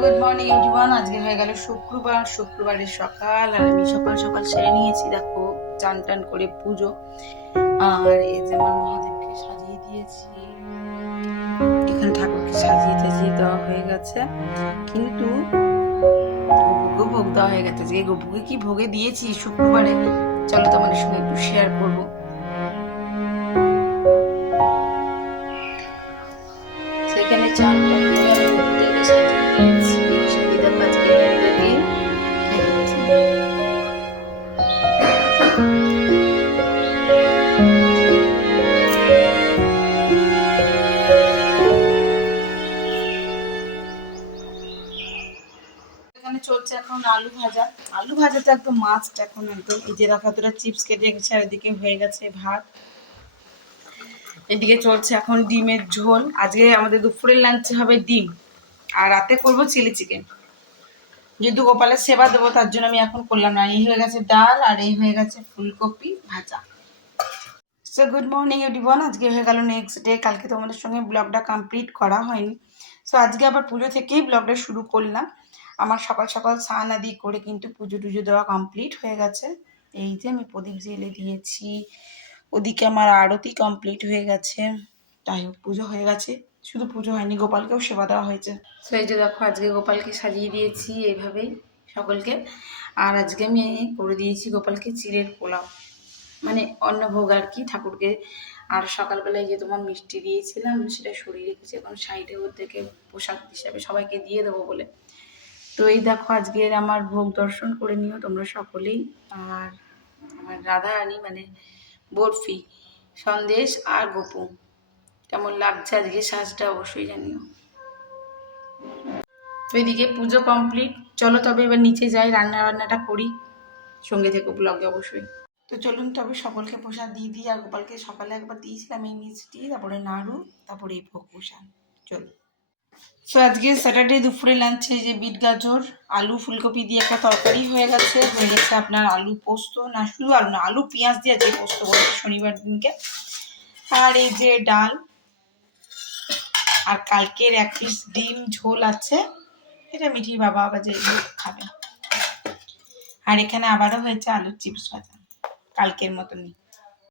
Good morning everyone. আজকে হয়ে গেল শুক্রবারের সকাল, আর আমি সকাল সকাল সেরে নিয়েছি। দেখো, চান টান করে পুজো, আর এই যে আমার মহাদেবকে সাজিয়ে দিয়েছি। এখানে ঠাকুরকে সাজিয়ে টাজিয়ে দেওয়া হয়ে গেছে, কিন্তু গোপুকে ভোগ দেওয়া হয়ে গেছে। যে গোপুকে কি ভোগে দিয়েছি শুক্রবারে, চলো তোমাদের সঙ্গে একটু শেয়ার করবো। সেখানে চান টান করে আমি গোপুদেরকে সাজিয়ে দিয়েছি। সাজিয়ে দেখো আজকে রেডি দেখাচ্ছি। এখানে চলছে এখন আলু ভাজা। আলু ভাজা তো একদম মাস্ট এখন। একদম এই যে রাখা তোরা চিপস কেটে রেখেছে, আর এদিকে হয়ে গেছে ভাত। এদিকে চলছে এখন ডিমের ঝোল। আজকে আমাদের দুপুরের লাঞ্চে হবে ডিম, আর রাতে করবো চিলি চিকেন। যেহেতু গোপালের সেবা দেবো, তার জন্য আমি এখন করলাম না। এই হয়ে গেছে ডাল, আর এই হয়ে গেছে ফুলকপি ভাজা। So good morning everyone. আজকে হয়ে গেল নেক্সট ডে। কালকে তোমাদের সঙ্গে ব্লগটা কমপ্লিট করা হয়নি। সো আজকে আবার পুজো থেকেই ব্লগটা শুরু করলাম। আমার সকাল সকাল স্নান আদি করে কিন্তু পুজো টুজো দেওয়া কমপ্লিট হয়ে গেছে। এই যে আমি প্রদীপ জ্বেলে দিয়েছি, ওদিকে আমার আরতি কমপ্লিট হয়ে গেছে। যাই হোক, পুজো হয়ে গেছে, শুধু পুজো হয়নি, গোপালকেও সেবা দেওয়া হয়েছে। সো এই যে দেখো, আজকে গোপালকে সাজিয়ে দিয়েছি এইভাবেই সকলকে। আর আজকে আমি করে দিয়েছি গোপালকে চিড়ের পোলাও, মানে অন্নভোগ আর কি ঠাকুরকে। আর সকালবেলায় যে তোমার মিষ্টি দিয়েছিলাম, সেটা সরিয়ে রেখেছি এখন সাইডে, ওর থেকে পোশাক হিসাবে সবাইকে দিয়ে দেবো বলে। তো এই দেখো, আজকের আমার ভোগ দর্শন করে নিও তোমরা সকলেই। আর আমার রাধা রানী মানে বরফি, সন্দেশ আর গোপু, কেমন লাগছে আজকে সাজটা অবশ্যই জানিও। তো এদিকে পুজো কমপ্লিট। চলো তবে এবার নিচে যাই, রান্নাটা করি। সঙ্গে থেকে ব্লগে অবশ্যই। তো চলুন তবে সকলকে প্রসাদ দিয়ে দিই। আর গোপালকে সকালে একবার দিয়েছিলাম এই মিষ্টি, তারপরে নাড়ু, তারপরে এই ভোগ প্রসাদ। চলুন। সো আজকে স্যাটারডে দুপুরে লাঞ্চে যে বিট গাজর আলু ফুলকপি দিয়ে একটা তরকারি হয়ে গেছে আপনার আলু পোস্ত, না শুধু আলু না, আলু পেঁয়াজ দিয়ে যে পোস্ত বলছে শনিবার দিনকে। আর এই যে ডাল, আর কালকের এক পিস ডিম ঝোল আছে, এটা মিঠি বাবা আবার যে খাবে। আর এখানে আবারও হয়েছে আলুর চিপস ভাজা, কালকের মতনই।